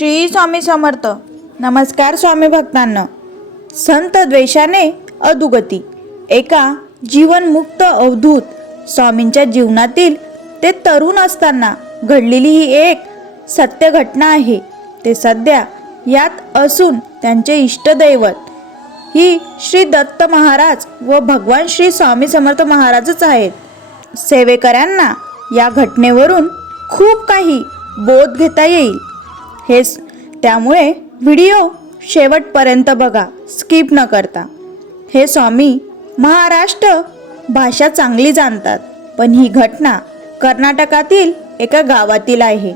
श्री स्वामी समर्थ. नमस्कार स्वामी भक्तांना. संत द्वेषाने अधुगती. एका जीवनमुक्त अवधूत स्वामींच्या जीवनातील ते तरुण असताना घडलेली ही एक सत्य घटना आहे. ते सध्या यात असून त्यांचे इष्टदैवत ही श्री दत्त महाराज व भगवान श्री स्वामी समर्थ महाराजच आहेत. सेवेकऱ्यांना या घटनेवरून खूप काही बोध घेता येईल. हेच त्यामुळे व्हिडिओ शेवटपर्यंत बघा स्किप न करता. हे स्वामी महाराष्ट्र भाषा चांगली जाणतात पण ही घटना कर्नाटकातील एका गावातील आहे.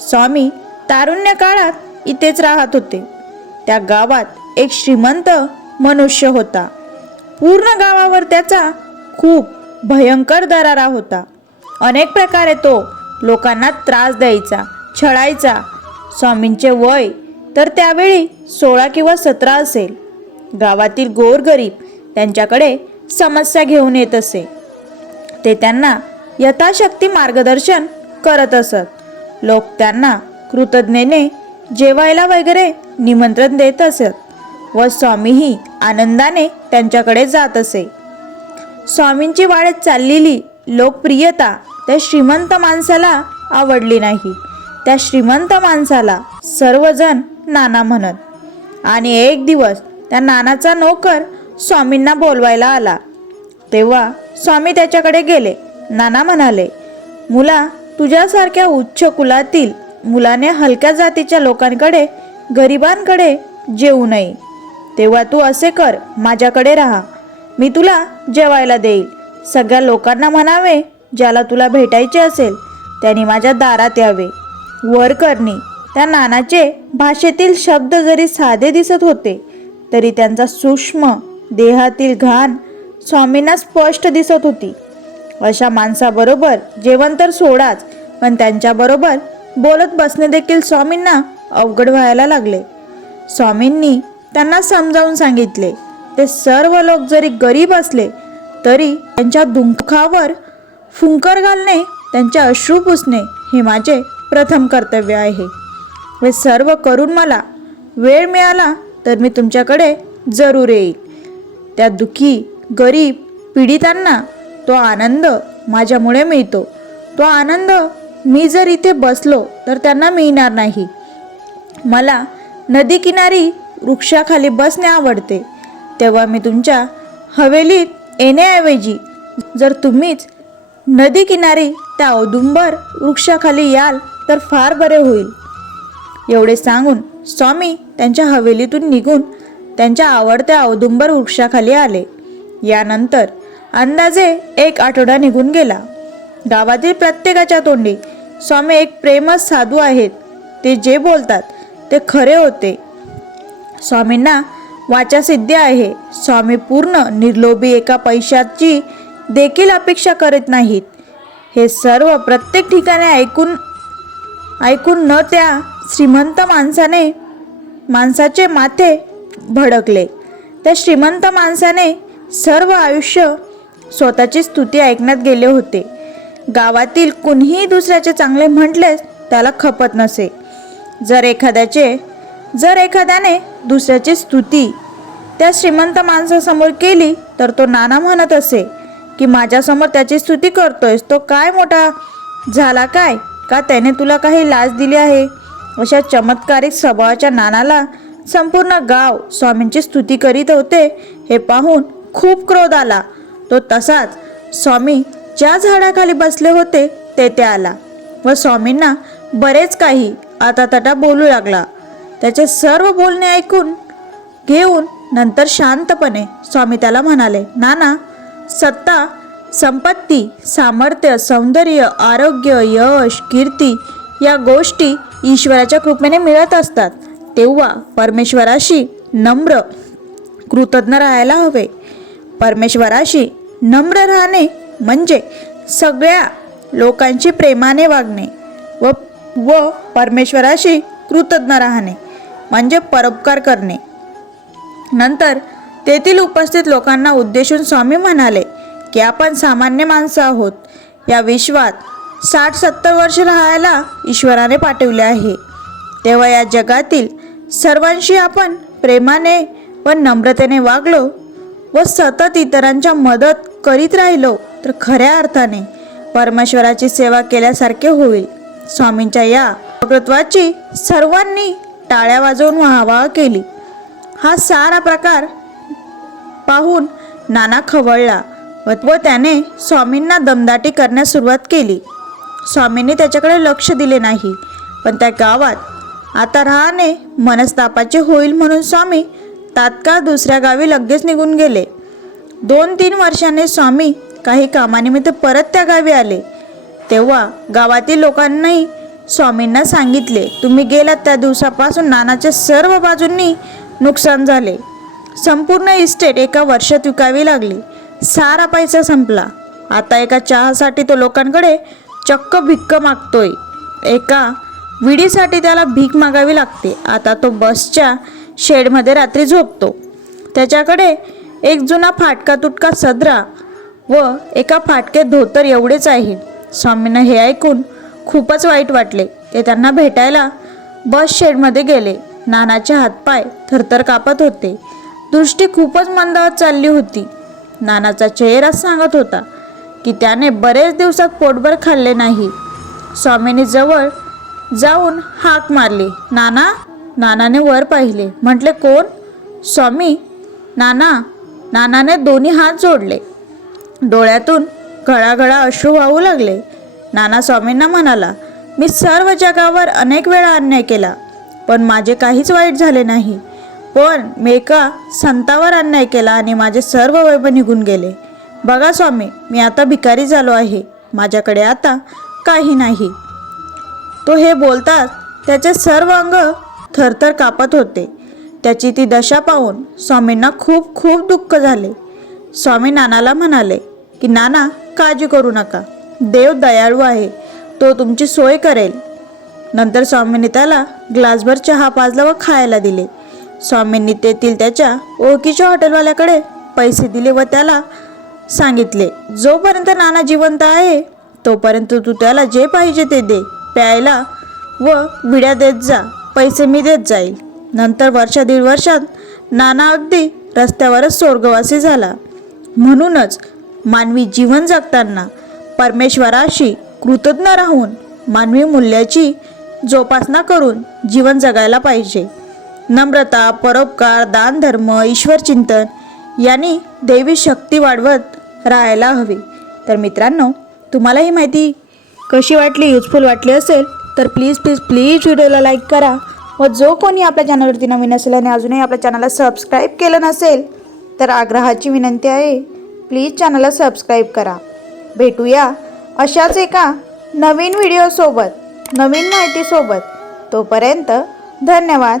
स्वामी तारुण्य काळात इथेच राहत होते. त्या गावात एक श्रीमंत मनुष्य होता. पूर्ण गावावर त्याचा खूप भयंकर दरारा होता. अनेक प्रकारे तो लोकांना त्रास द्यायचा छळायचा स्वामींचे वय तर त्यावेळी सोळा किंवा सतरा असेल. गावातील गोरगरीब त्यांच्याकडे समस्या घेऊन येत असे. ते त्यांना यथाशक्ती मार्गदर्शन करत असत. लोक त्यांना कृतज्ञेने जेवायला वगैरे निमंत्रण देत असत व स्वामीही आनंदाने त्यांच्याकडे जात असे. स्वामींची वाढत चाललेली लोकप्रियता त्या श्रीमंत माणसाला आवडली नाही. त्या श्रीमंत माणसाला सर्वजण नाना म्हणत. आणि एक दिवस त्या नानाचा नोकर स्वामींना बोलवायला आला. तेव्हा स्वामी त्याच्याकडे गेले. नाना म्हणाले मुला तुझ्यासारख्या उच्च कुलातील मुलाने हलक्या जातीच्या लोकांकडे गरिबांकडे जेवू नये. तेव्हा तू असे कर माझ्याकडे राहा. मी तुला जेवायला देईल. सगळ्या लोकांना म्हणावे ज्याला तुला भेटायचे असेल त्यांनी माझ्या दारात यावे. वर करणे. त्या नानाचे भाषेतील शब्द जरी साधे दिसत होते तरी त्यांचा सूक्ष्म देहातील घाण स्वामींना स्पष्ट दिसत होती. अशा माणसाबरोबर जेवण तर सोडाच पण त्यांच्याबरोबर बोलत बसणे देखील स्वामींना अवघड व्हायला लागले. स्वामींनी त्यांना समजावून सांगितले ते सर्व लोक जरी गरीब असले तरी त्यांच्या दुःखावर फुंकर घालणे त्यांचे अश्रू पुसणे हे माझे प्रथम कर्तव्य आहे. हे सर्व करून मला वेळ मिळाला तर मी तुमच्याकडे जरूर येईल. त्या दुःखी गरीब पीडितांना तो आनंद माझ्यामुळे मिळतो. तो आनंद मी जर इथे बसलो तर त्यांना मिळणार नाही. मला नदी किनारी वृक्षाखाली बसणे आवडते. तेव्हा मी तुमच्या हवेलीत येण्याऐवजी जर तुम्हीच नदी किनारी त्या औदुंबर वृक्षाखाली याल तर फार बरे होईल. एवढे सांगून स्वामी त्यांच्या हवेलीतून निघून त्यांच्या आवडत्या औदुंबर वृक्षाखाली आले. यानंतर अंदाजे एक आठवडा निघून गेला. गावातील प्रत्येकाच्या तोंडी स्वामी एक प्रेमच साधू आहेत. ते जे बोलतात ते खरे होते. स्वामींना वाचासिद्धी आहे. स्वामी पूर्ण निर्लोभी एका पैशाची देखील अपेक्षा करत नाहीत. हे सर्व प्रत्येक ठिकाणी ऐकून ऐकून न त्या श्रीमंत माणसाने माणसाचे माथे भडकले. त्या श्रीमंत माणसाने सर्व आयुष्य स्वतःची स्तुती ऐकण्यात गेले होते. गावातील कुणीही दुसऱ्याचे चांगले म्हटलेच त्याला खपत नसे. जर एखाद्याचे जर एखाद्याने दुसऱ्याची स्तुती त्या श्रीमंत माणसासमोर केली तर तो नाना म्हणत असे की माझ्यासमोर त्याची स्तुती करतोयस तो काय मोठा झाला काय? का त्याने तुला काही लाच दिली आहे? अशा चमत्कारिक स्वभावाच्या नानाला संपूर्ण गाव स्वामींची स्तुती करीत होते हे पाहून खूप क्रोध आला. तो तसाच स्वामी ज्या झाडाखाली बसले होते तेथे आला व स्वामींना बरेच काही आता तटा बोलू लागला. त्याचे सर्व बोलणे ऐकून घेऊन नंतर शांतपणे स्वामी त्याला म्हणाले नाना सत्ता संपत्ती सामर्थ्य सौंदर्य आरोग्य यश कीर्ती या गोष्टी ईश्वराच्या कृपेने मिळत असतात. तेव्हा परमेश्वराशी नम्र कृतज्ञ राहायला हवे. परमेश्वराशी नम्र राहणे म्हणजे सगळ्या लोकांची प्रेमाने वागणे व व परमेश्वराशी कृतज्ञ राहणे म्हणजे परोपकार करणे. नंतर तेथील उपस्थित लोकांना उद्देशून स्वामी म्हणाले की आपण सामान्य माणसं आहोत. या विश्वात साठ सत्तर वर्ष राहायला ईश्वराने पाठवले आहे. तेव्हा या जगातील सर्वांशी आपण प्रेमाने व नम्रतेने वागलो व सतत इतरांच्या मदत करीत राहिलो तर खऱ्या अर्थाने परमेश्वराची सेवा केल्यासारखे होईल. स्वामींच्या या वक्तृत्वाची सर्वांनी टाळ्या वाजवून वाहवा केली. हा सारा प्रकार पाहून नाना खवळला. व व त्याने स्वामींना दमदाटी करण्यास सुरुवात केली. स्वामींनी त्याच्याकडे लक्ष दिले नाही पण त्या गावात आता राहणे मनस्तापाचे होईल म्हणून स्वामी तात्काळ दुसऱ्या गावी लगेच निघून गेले. दोन तीन वर्षाने स्वामी काही कामानिमित्त परत त्या गावी आले. तेव्हा गावातील लोकांनाही स्वामींना सांगितले तुम्ही गेलात त्या दिवसापासून नानाच्या सर्व बाजूंनी नुकसान झाले. संपूर्ण इस्टेट एका वर्षात विकावी लागली. सारा पैसा संपला. आता एका चहासाठी तो लोकांकडे चक्क भिक्क मागतोय. एका विडीसाठी त्याला भीक मागावी लागते. आता तो बसच्या शेडमध्ये रात्री झोपतो. त्याच्याकडे एक जुना फाटका तुटका सदरा व एका फाटके धोतर एवढेच आहे. स्वामींना हे ऐकून खूपच वाईट वाटले. ते त्यांना भेटायला बस शेडमध्ये गेले. नानाचे हातपाय थरथर कापत होते. दृष्टी खूपच मंदावत चालली होती. नानाचा चेहरा सांगत होता की त्याने बरेच दिवसात पोटभर खाल्ले नाही. स्वामींनी जवळ जाऊन हाक मारली. नाना नानाने वर पाहिले. म्हटले कोण? स्वामी नाना. नानाने दोन्ही हात जोडले. डोळ्यातून घळाघळा अश्रू वाहू लागले. नाना स्वामींना म्हणाला मी सर्व जगावर अनेक वेळा अन्याय केला पण माझे काहीच वाईट झाले नाही. पण मी एका संतावर अन्याय केला आणि माझे सर्व वैभव निघून गेले. बघा स्वामी मी आता भिकारी झालो आहे. माझ्याकडे आता काही नाही. तो हे बोलताच त्याचे सर्व अंग थरथर कापत होते. त्याची ती दशा पाहून स्वामींना खूप खूप दुःख झाले. स्वामी नानाला म्हणाले की नाना काळजी करू नका. देव दयाळू आहे. तो तुमची सोय करेल. नंतर स्वामींनी त्याला ग्लासभर चहा पाजला व खायला दिले. स्वामींनी तेथील त्याच्या ओळखीच्या हॉटेलवाल्याकडे पैसे दिले व त्याला सांगितले जोपर्यंत नाना जिवंत आहे तोपर्यंत तू त्याला जे पाहिजे ते दे प्यायला व विड्या देत जा पैसे मी देत जाईल. नंतर वर्षा दीड वर्षात नाना अगदी रस्त्यावरच स्वर्गवासी झाला. म्हणूनच मानवी जीवन जगताना परमेश्वराशी कृतज्ञ राहून मानवी मूल्याची जोपासना करून जीवन जगायला पाहिजे. नम्रता परोपकार दानधर्म ईश्वर चिंतन यांनी देवी शक्ती वाढवत राहायला हवी. तर मित्रांनो तुम्हाला ही माहिती कशी वाटली युजफुल वाटली असेल तर प्लीज प्लीज प्लीज व्हिडिओला लाईक करा. व जो कोणी आपल्या चॅनलवरती नवीन असेल आणि अजूनही आपल्या चॅनलला सबस्क्राईब केलं नसेल तर आग्रहाची विनंती आहे प्लीज चॅनलला सबस्क्राईब करा. भेटूया अशाच एका नवीन व्हिडिओसोबत नवीन माहितीसोबत तोपर्यंत धन्यवाद.